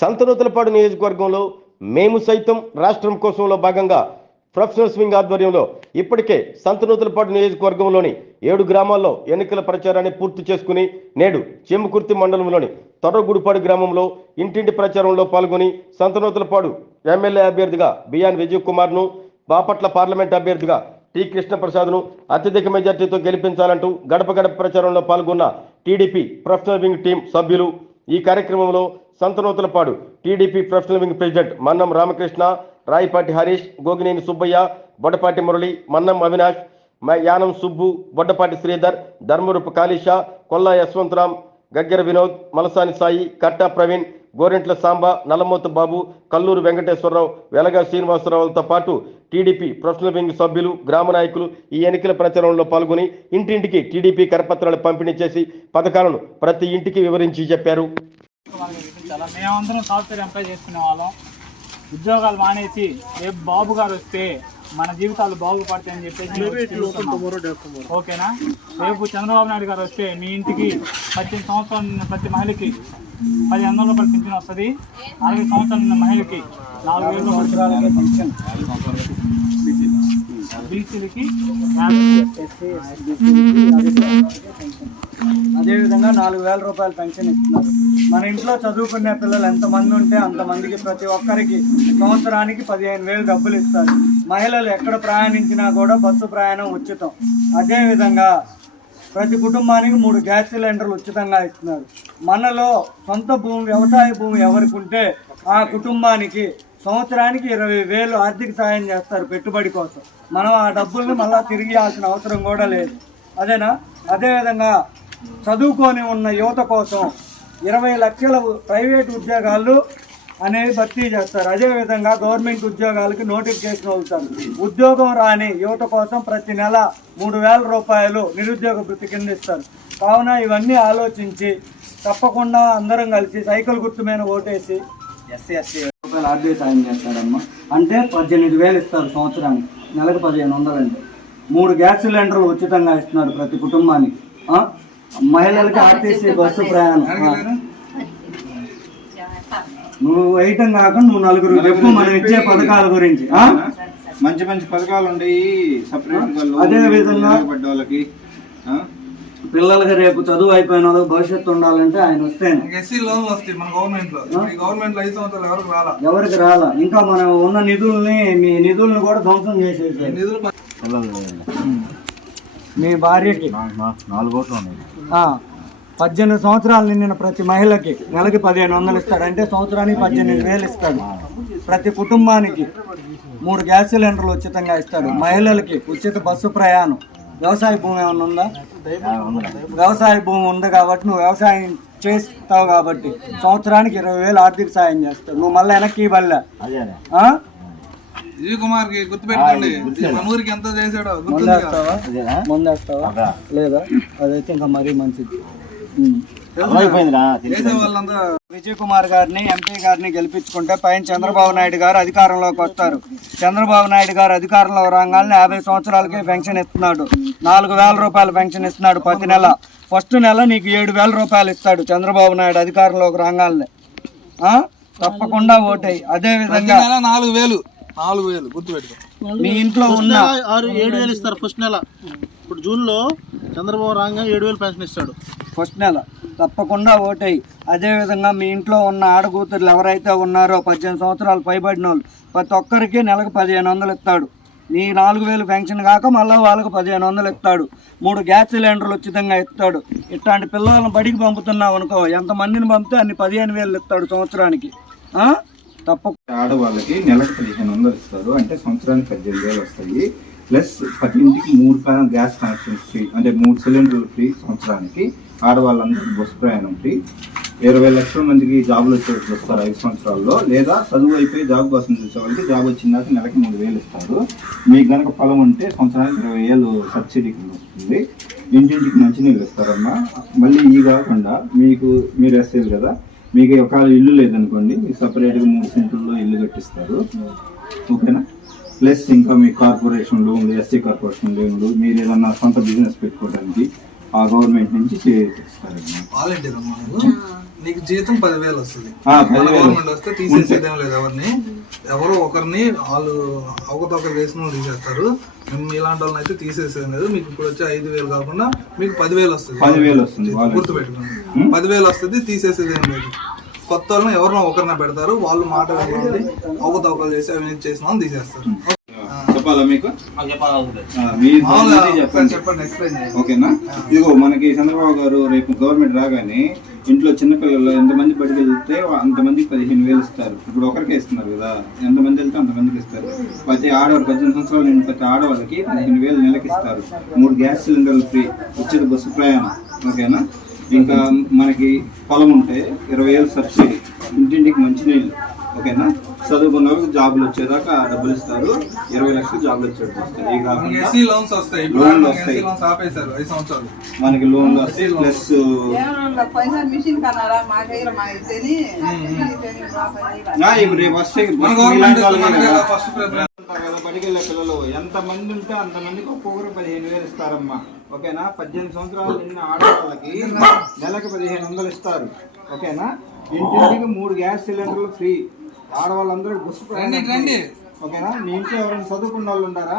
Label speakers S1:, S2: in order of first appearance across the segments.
S1: సంతనూతలపాడు నియోజకవర్గంలో మేము సైతం రాష్ట్రం కోసంలో భాగంగా ప్రొఫెషనల్ స్వింగ్ ఆధ్వర్యంలో ఇప్పటికే సంతనూతలపాటు నియోజకవర్గంలోని ఏడు గ్రామాల్లో ఎన్నికల ప్రచారాన్ని పూర్తి చేసుకుని నేడు చెమ్మకుర్తి మండలంలోని తొర్రగుడిపాడు గ్రామంలో ఇంటింటి ప్రచారంలో పాల్గొని సంతనూతలపాడు ఎమ్మెల్యే అభ్యర్థిగా బిఎన్ విజయ్ కుమార్ను బాపట్ల పార్లమెంట్ అభ్యర్థిగా టి కృష్ణప్రసాద్ను అత్యధిక మెజార్టీతో గెలిపించాలంటూ గడప గడప ప్రచారంలో పాల్గొన్న టీడీపీ ప్రొఫెషనల్ వింగ్ టీం సభ్యులు ఈ కార్యక్రమంలో Santhanuthalapadu TDP professional wing president Mannam Ramakrishna Raipati Harish Gogineni Subbaiah Boddapati Murali Mannam Avinash మ- యానం సుబ్బు బొడ్డపాటి శ్రీధర్ ధర్మరూపు కాళీషా కొల్లా యశ్వంతరాం గగ్గర వినోద్ మలసాని సాయి కట్టా ప్రవీణ్ గోరెంట్ల సాంబ నల్లమోతు బాబు కల్లూరు వెంకటేశ్వరరావు వెలగా శ్రీనివాసరావులతో పాటు టీడీపీ ప్రొఫెషనల్ వింగ్ సభ్యులు గ్రామ నాయకులు ఈ ఎన్నికల ప్రచారంలో పాల్గొని ఇంటింటికి టీడీపీ కరపత్రాలు పంపిణీ చేసి పథకాలను ప్రతి ఇంటికి వివరించి చెప్పారు.
S2: వినిపించాలా మేమందరం సాఫ్ట్వేర్ ఎంప్లాయ్ చేసుకునే వాళ్ళం. ఉద్యోగాలు మానేసి రేపు బాబు గారు వస్తే మన జీవితాలు బాగుపడతాయని చెప్పేసి. ఓకేనా? రేపు చంద్రబాబు నాయుడు గారు వస్తే మీ ఇంటికి పద్దెనిమిది సంవత్సరాలు ప్రతి మహిళకి పదిహేను వందల రూపాయలు పింఛన్ వస్తుంది. అరవై సంవత్సరాలు మహిళకి నాలుగు వేల రూపాయలు బీసీలకి
S3: అదేవిధంగా నాలుగు వేల రూపాయలు పెన్షన్ ఇస్తున్నారు. మన ఇంట్లో చదువుకునే పిల్లలు ఎంతమంది ఉంటే అంతమందికి ప్రతి ఒక్కరికి సంవత్సరానికి పదిహేను వేలు డబ్బులు ఇస్తారు. మహిళలు ఎక్కడ ప్రయాణించినా కూడా బస్సు ప్రయాణం ఉచితం. అదేవిధంగా ప్రతి కుటుంబానికి మూడు గ్యాస్ సిలిండర్లు ఉచితంగా ఇస్తున్నారు. మనలో సొంత భూమి వ్యవసాయ భూమి ఎవరికి ఉంటే ఆ కుటుంబానికి సంవత్సరానికి ఇరవై వేలు ఆర్థిక సాయం చేస్తారు పెట్టుబడి కోసం. మనం ఆ డబ్బుల్ని మళ్ళీ తిరిగి అవసరం కూడా లేదు. అదేనా? అదేవిధంగా చదువుకొని ఉన్న యువత కోసం ఇరవై లక్షల ప్రైవేట్ ఉద్యోగాలు అనేవి భర్తీ చేస్తారు. అదేవిధంగా గవర్నమెంట్ ఉద్యోగాలకి నోటిఫికేషన్ అవుతారు. ఉద్యోగం రాని యువత కోసం ప్రతి నెల మూడు వేల రూపాయలు నిరుద్యోగ వృత్తి కింద ఇస్తారు. కావున ఇవన్నీ ఆలోచించి తప్పకుండా అందరం కలిసి సైకిల్ గుర్తు మీద ఓటేసి ఎస్సీ ఎస్సీ రూపాయలు ఆర్థిక సాయం చేస్తారమ్మా. అంటే పద్దెనిమిది వేలు ఇస్తారు సంవత్సరానికి. నెలకు పదిహేను వందలండి. మూడు గ్యాస్ సిలిండర్లు ఉచితంగా ఇస్తున్నారు ప్రతి కుటుంబానికి. మహిళలకి ఆర్టీసీ బస్సు ప్రయాణం. నువ్వు వేయటం కాక నువ్వు నలుగురు చెప్పు మనం ఇచ్చే పథకాల గురించి ఆ?
S4: మంచి మంచి పథకాలు ఉండయి సపరేట్
S3: అదే విధంగా
S4: వాళ్ళకి?
S3: పిల్లలకి రేపు చదువు అయిపోయిన వాళ్ళకి భవిష్యత్తు ఉండాలంటే ఆయన
S5: ఎస్సీ లోన్ వస్తాయి మన గవర్నమెంట్లో. ఈ గవర్నమెంట్లో ఐదు సంవత్సరాలు ఎవరికి రాలా?
S3: ఎవరికి రాలా? ఇంకా మనం ఉన్న నిధుల్ని మీ నిధుల్ని కూడా ధ్వంసం చేసేసారు.
S5: నిధులు
S3: మీ భార్యకి? పద్దెనిమిది సంవత్సరాలు నిండిన ప్రతి మహిళకి నెలకి పదిహేను వందలు ఇస్తాడు అంటే సంవత్సరానికి పద్దెనిమిది వేలు ఇస్తాడు. ప్రతి కుటుంబానికి మూడు గ్యాస్ సిలిండర్లు ఉచితంగా ఇస్తాడు. మహిళలకి ఉచిత బస్సు ప్రయాణం. వ్యవసాయ భూమి ఏమైనా ఉందా? వ్యవసాయ భూమి ఉంది కాబట్టి నువ్వు వ్యవసాయం చేస్తావు కాబట్టి సంవత్సరానికి ఇరవై వేలు ఆర్థిక సాయం చేస్తావు. నువ్వు మళ్ళీ వెనక్కి ఇవ్వలే
S5: కుమార్కి గుర్తు పెట్టుకోండి మన ఊరికి ఎంత చేశాడో.
S3: ముందేస్తావా ముందేస్తావా లేదా? అదైతే ఇంకా మరీ మంచిది. విజయ్ కుమార్ గారిని ఎంపీ గారిని గెలిపించుకుంటే పైన చంద్రబాబు నాయుడు గారు అధికారంలోకి వస్తారు. చంద్రబాబు నాయుడు గారు అధికారంలో రాగానే యాభై సంవత్సరాలకి పెన్షన్ ఇస్తున్నాడు. నాలుగు వేల రూపాయలు పెన్షన్ ఇస్తున్నాడు ప్రతి నెల. ఫస్ట్ నెల నీకు ఏడు వేల రూపాయలు ఇస్తాడు చంద్రబాబు నాయుడు అధికారంలోకి రాగానే. ఆ? తప్పకుండా ఓటేయి. అదే విధంగా
S5: నెల నాలుగు వేలు. నాలుగు వేలు గుర్తు పెట్టుకో
S3: మీ ఇంట్లో ఉన్న
S6: ఆరు ఏడు వేలు ఇస్తారు ఫస్ట్ నెల. ఇప్పుడు జూన్లో చంద్రబాబు రాగా ఏడు వేలు పెన్షన్ ఇస్తాడు.
S3: ఫస్ట్ నెల. తప్పకుండా ఓటేయి. అదేవిధంగా మీ ఇంట్లో ఉన్న ఆడకూతుర్లు ఎవరైతే ఉన్నారో పద్దెనిమిది సంవత్సరాలు పైబడిన వాళ్ళు ప్రతి ఒక్కరికి నెలకు పదిహేను వందలు ఇస్తాడు. నీ నాలుగు వేలు పెన్షన్ కాక మళ్ళీ వాళ్ళకు పదిహేను వందలు ఇస్తాడు. మూడు గ్యాస్ సిలిండర్లు ఉచితంగా ఇస్తాడు. ఇట్లాంటి పిల్లలను బడికి పంపుతున్నావు అనుకో ఎంతమందిని పంపితే అన్ని పదిహేను వేలు ఇస్తాడు సంవత్సరానికి. తప్పకుండా
S4: ఆడవాళ్ళకి నెలకు పదిహేను వందలు ఇస్తారు. అంటే సంవత్సరానికి పద్దెనిమిది వేలు వస్తాయి. ప్లస్ ప్రతి ఇంటికి మూడు ఫ్యాన్ గ్యాస్ కనెక్షన్స్ ఫ్రీ అంటే మూడు సిలిండర్లు ఫ్రీ సంవత్సరానికి. ఆడవాళ్ళందరికీ బస్సు ప్రయాణం ఫ్రీ. ఇరవై లక్షల మందికి జాబులు వచ్చేసి వస్తారు ఐదు సంవత్సరాల్లో. లేదా చదువు అయిపోయి జాబ్ కోసం చూసే వాళ్ళకి జాబ్ వచ్చిందాక నెలకి మూడు వేలు ఇస్తారు. మీకు కనుక పొలం ఉంటే సంవత్సరానికి ఇరవై వేలు సబ్సిడీ కింద వస్తుంది. ఇంటింటికి మంచినీళ్ళు ఇస్తారమ్మా. మళ్ళీ ఈ కాకుండా మీకు మీరు వేస్తారు కదా మీకు ఒకవేళ ఇల్లు లేదనుకోండి మీకు సపరేట్గా మూడు సెంట్లలో ఇల్లు కట్టిస్తారు. ఓకేనా? ప్లస్ ఇంకా మీ కార్పొరేషన్ లోన్లు ఎస్సీ కార్పొరేషన్ లోన్లు మీరు ఏదన్నా సొంత బిజినెస్ పెట్టుకోవడానికి ఆ గవర్నమెంట్ నుంచి చేస్తారు
S5: నీకు జీతం పదివేలు వస్తుంది. గవర్నమెంట్ వస్తే తీసేసేదేం లేదు ఎవరిని. ఎవరో ఒకరిని వాళ్ళు అవకతవకలు చేసిన వాళ్ళు తీసేస్తారు. మేము ఇలాంటి వాళ్ళని అయితే తీసేసేది లేదు. మీకు ఇప్పుడు వచ్చే ఐదు వేలు కాకుండా మీకు పదివేలు వస్తుంది.
S4: పదివేలు వస్తుంది.
S5: గుర్తుపెట్టుకోండి. పదివేలు వస్తుంది తీసేసేది ఏం లేదు. కొత్త వాళ్ళని ఎవరినో ఒకరిని పెడతారు వాళ్ళు మాట వెళ్ళండి అవకతవకలు చేసి అవినీతి చేసిన వాళ్ళని తీసేస్తారు.
S4: చెప్పాలా మీకు? ఓకేనా? ఇదిగో మనకి చంద్రబాబు గారు రేపు గవర్నమెంట్ రాగానే ఇంట్లో చిన్నపిల్లలు ఎంతమంది బడికి వెళ్తే అంతమందికి పదిహేను వేలు ఇస్తారు. ఇప్పుడు ఒకరికే ఇస్తున్నారు కదా ఎంతమంది వెళ్తే అంతమందికి ఇస్తారు. ప్రతి ఆడవారు పద్దెనిమిది సంవత్సరాలు నిండిన ప్రతి ఆడవాళ్ళకి పదిహేను వేలు నెలకి ఇస్తారు. మూడు గ్యాస్ సిలిండర్లు ఫ్రీ వచ్చేది బస్సు ప్రయాణం. ఓకేనా? ఇంకా మనకి పొలం ఉంటే ఇరవై వేలు సబ్సిడీ ఇంటింటికి మంచినీళ్ళు ఓకేనా? చదువుకున్న వాళ్ళకి జాబులు వచ్చేదాకా డబ్బులు ఇస్తారు. ఇరవై లక్షలు జాబులు
S5: ఎస్సీ లోన్స్ వస్తాయి.
S4: లోన్లు వస్తాయి. మనకి లోన్లు వస్తాయి. ప్లస్ రేపు వస్తే వెళ్ళే పిల్లలు. ఎంత మంది ఉంటే అంత మందికి ఒక్కొక్కరు పదిహేను వేలు ఇస్తారమ్మా. ఓకేనా? పద్దెనిమిది సంవత్సరాలు నిన్న ఆడవాళ్ళకి నెలకు పదిహేను వందలు ఇస్తారు. ఓకేనా? ఇంటింటికి మూడు గ్యాస్ సిలిండర్లు ఫ్రీ. ఆడవాళ్ళందరూ బస్సు. ఓకేనా? మీ ఇంట్లో ఎవరైనా చదువుకున్న వాళ్ళు ఉంటారా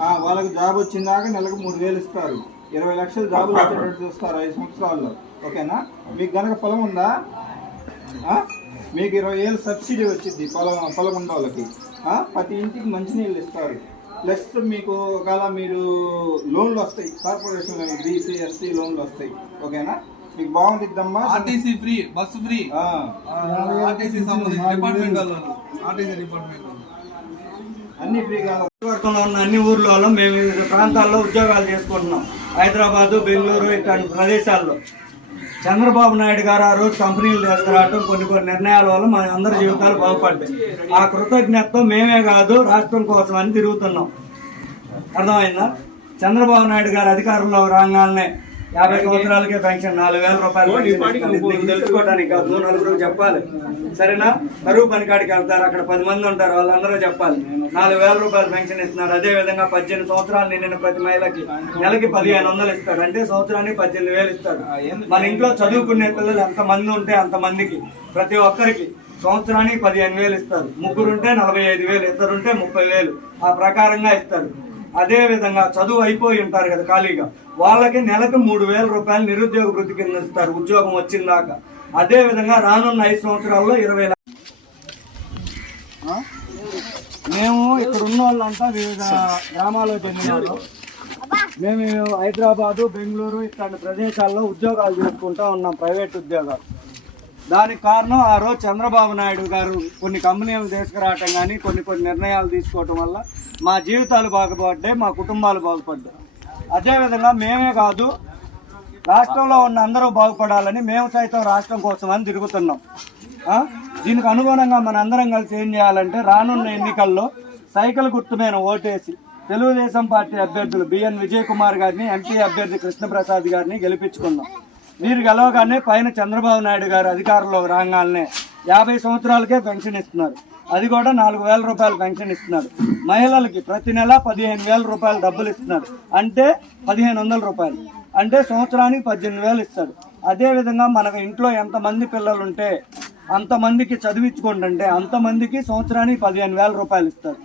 S4: ఆ, వాళ్ళకి జాబ్ వచ్చిందాక నెలకు మూడు వేలు ఇస్తారు. ఇరవై లక్షలు జాబులు వచ్చేటట్టు చూస్తారు ఐదు సంవత్సరాల్లో. ఓకేనా? మీకు గనక పొలం ఉందా? మీకు ఇరవై ఏళ్ళు సబ్సిడీ వచ్చింది పొలం పొలం ఉన్న వాళ్ళకి? ప్రతి ఇంటికి మంచినీళ్ళు ఇస్తారు. ప్లస్ మీకు ఒకవేళ మీరు లోన్లు వస్తాయి కార్పొరేషన్ బీసీ ఎస్సీ లోన్లు వస్తాయి ఓకేనా? మీకు బాగుంటుందమ్మా
S5: RTC free bus free. RTC సంబంధించి డిపార్ట్మెంట్ వాళ్ళు ఆర్టీసీ డిపార్ట్మెంట్
S4: అన్ని ఫ్రీ
S3: నియోజకవర్గంలో ఉన్న అన్ని ఊర్లలో మేము ప్రాంతాల్లో ఉద్యోగాలు చేసుకుంటున్నాం. హైదరాబాదు బెంగళూరు ఇట్లాంటి ప్రదేశాల్లో. చంద్రబాబు నాయుడు గారు ఆ రోజు కంపెనీలు తీసుకురావటం కొన్ని కొన్ని నిర్ణయాల వల్ల మన అందరి జీవితాలు బాగుపడ్డాయి. ఆ కృతజ్ఞతతో మేమే కాదు రాష్ట్రం కోసం అని తిరుగుతున్నాం. అర్థమైందా? చంద్రబాబు నాయుడు గారు అధికారంలో రాగానే యాభై సంవత్సరాలకే పెన్షన్ నాలుగు వేల రూపాయలు తెలుసుకోవడానికి కాదు నలుగురు చెప్పాలి. సరేనా? కరువు పని కాడికి వెళ్తారు అక్కడ పది మంది ఉంటారు వాళ్ళందరూ చెప్పాలి. నాలుగు వేల రూపాయలు పెన్షన్ ఇస్తున్నారు. అదే విధంగా పద్దెనిమిది సంవత్సరాలు నిండిన ప్రతి మహిళకి నెలకి పదిహేను వందలు ఇస్తారు. అంటే సంవత్సరానికి పద్దెనిమిది వేలు ఇస్తారు. మన ఇంట్లో చదువుకునే పిల్లలు ఎంత మంది ఉంటే అంత మందికి ప్రతి ఒక్కరికి సంవత్సరానికి పదిహేను వేలు ఇస్తారు. ముగ్గురుంటే నలభై ఐదు వేలు ఇద్దరుంటే ముప్పై వేలు. ఆ ప్రకారంగా ఇస్తారు. అదే విధంగా చదువు అయిపోయి ఉంటారు కదా ఖాళీగా. వాళ్ళకి నెలకు మూడు వేల రూపాయలు నిరుద్యోగ వృత్తి కింద ఇస్తారు ఉద్యోగం వచ్చిందాక. అదే విధంగా రానున్న ఐదు సంవత్సరాల్లో ఇరవై మేము ఇక్కడ ఉన్న వాళ్ళంతా వివిధ గ్రామాల్లో చెందిన మేము హైదరాబాదు బెంగళూరు ఇట్లాంటి ప్రదేశాల్లో ఉద్యోగాలు చేసుకుంటా ఉన్నాం ప్రైవేట్ ఉద్యోగాలు. దానికి కారణం ఆ రోజు చంద్రబాబు నాయుడు గారు కొన్ని కంపెనీలు తీసుకురావటం కానీ కొన్ని కొన్ని నిర్ణయాలు తీసుకోవటం వల్ల మా జీవితాలు బాగుపడ్డాయి మా కుటుంబాలు బాగుపడ్డాయి. అదేవిధంగా మేమే కాదు రాష్ట్రంలో ఉన్న అందరూ బాగుపడాలని మేము సైతం రాష్ట్రం కోసం అని తిరుగుతున్నాం. దీనికి అనుగుణంగా మన అందరం కలిసి ఏం చేయాలంటే రానున్న ఎన్నికల్లో సైకిల్ గుర్తు మీద ఓటేసి తెలుగుదేశం పార్టీ అభ్యర్థులు బిఎన్ విజయ్ కుమార్ గారిని ఎంపీ అభ్యర్థి కృష్ణప్రసాద్ గారిని గెలిపించుకుందాం. వీరు గెలవగానే పైన చంద్రబాబు నాయుడు గారు అధికారంలో రాగానే యాభై సంవత్సరాలకే పెన్షన్ ఇస్తున్నారు. అది కూడా నాలుగు వేల రూపాయలు పెన్షన్ ఇస్తున్నారు. మహిళలకి ప్రతి నెల పదిహేను వేల రూపాయలు డబ్బులు ఇస్తున్నారు. అంటే పదిహేను వందల రూపాయలు. అంటే సంవత్సరానికి పద్దెనిమిది వేలు ఇస్తాడు అదేవిధంగా మనకు ఇంట్లో ఎంతమంది పిల్లలు ఉంటే అంతమందికి చదివించుకుంటుంటే అంతమందికి సంవత్సరానికి పదిహేను వేల రూపాయలు ఇస్తారు.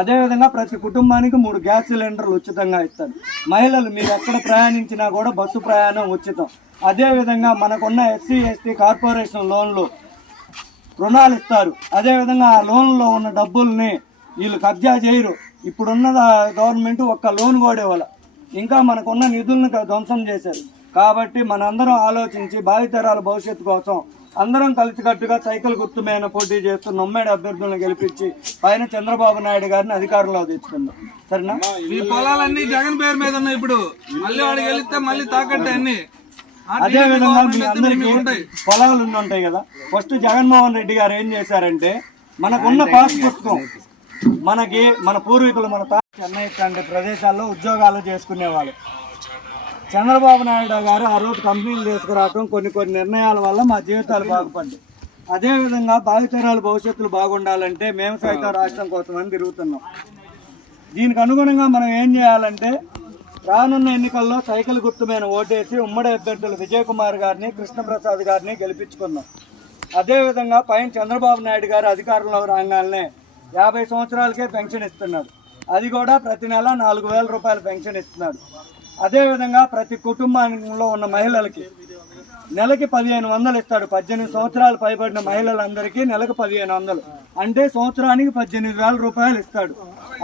S3: అదేవిధంగా ప్రతి కుటుంబానికి మూడు గ్యాస్ సిలిండర్లు ఉచితంగా ఇస్తారు. మహిళలు మీరు ఎక్కడ ప్రయాణించినా కూడా బస్సు ప్రయాణం ఉచితం. అదేవిధంగా మనకున్న ఎస్సీ ఎస్టీ కార్పొరేషన్ లోన్లు రుణాలు ఇస్తారు. అదేవిధంగా ఆ లోన్లో ఉన్న డబ్బుల్ని వీళ్ళు కబ్జా చేయరు. ఇప్పుడున్న గవర్నమెంట్ ఒక్క లోన్ కూడా ఇవ్వాల. ఇంకా మనకున్న నిధులను ధ్వంసం చేశారు. కాబట్టి మనందరం ఆలోచించి భావితరాల భవిష్యత్తు కోసం అందరం కలిసికట్టుగా సైకిల్ గుర్తు మీద పోటీ చేస్తున్న ఉమ్మడి అభ్యర్థులను గెలిపించి పైన చంద్రబాబు నాయుడు గారిని అధికారంలో తెచ్చుకుందాం. సరేనా?
S5: ఈ పొలాలన్నీ జగన్ పేరు మీద ఉన్నాయి ఇప్పుడు. మళ్ళీ వాడికి వెళ్తే మళ్ళీ తాకట్టే అన్ని.
S3: అదే విధంగా మీ అందరికీ పొలాలు ఉంటాయి కదా. ఫస్ట్ జగన్మోహన్ రెడ్డి గారు ఏం చేశారంటే మనకున్న పాస్ పుస్తకం మనకి మన పూర్వీకులు మన తా చెన్నై ఇట్లాంటి ప్రదేశాల్లో ఉద్యోగాలు చేసుకునేవాళ్ళు. చంద్రబాబు నాయుడు గారు ఆ రోజు కంపెనీలు తీసుకురావటం కొన్ని కొన్ని నిర్ణయాల వల్ల మా జీవితాలు బాగుపడ్డాయి. అదేవిధంగా భావితరాల భవిష్యత్తులు బాగుండాలంటే మేము సైతం రాష్ట్రం కోసం అని తిరుగుతున్నాం. దీనికి అనుగుణంగా మనం ఏం చేయాలంటే రానున్న ఎన్నికల్లో సైకిల్ గుర్తు మీద ఓటేసి ఉమ్మడి అభ్యర్థులు విజయ్ కుమార్ గారిని కృష్ణప్రసాద్ గారిని గెలిపించుకుందాం. అదేవిధంగా పైన చంద్రబాబు నాయుడు గారు అధికారంలో రాగానే యాభై సంవత్సరాలకే పెన్షన్ ఇస్తున్నాడు. అది కూడా ప్రతి నెల నాలుగు వేల రూపాయల పెన్షన్ ఇస్తున్నాడు. అదేవిధంగా ప్రతి కుటుంబంలో ఉన్న మహిళలకి నెలకి పదిహేను వందలు ఇస్తాడు. పద్దెనిమిది సంవత్సరాలు పైబడిన మహిళలందరికీ నెలకు పదిహేను వందలు. అంటే సంవత్సరానికి పద్దెనిమిది వేల రూపాయలు ఇస్తాడు.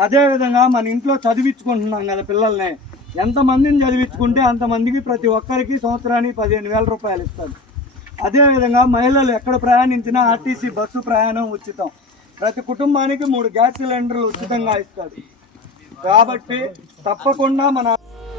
S3: అదేవిధంగా మన ఇంట్లో చదివించుకుంటున్నాం కదా పిల్లల్ని. ఎంతమందిని చదివించుకుంటే అంతమందికి ప్రతి ఒక్కరికి సంవత్సరానికి పదిహేను వేల రూపాయలు ఇస్తాడు. అదేవిధంగా మహిళలు ఎక్కడ ప్రయాణించినా ఆర్టీసీ బస్సు ప్రయాణం ఉచితం. ప్రతి కుటుంబానికి మూడు గ్యాస్ సిలిండర్లు ఉచితంగా ఇస్తాడు. కాబట్టి తప్పకుండా మన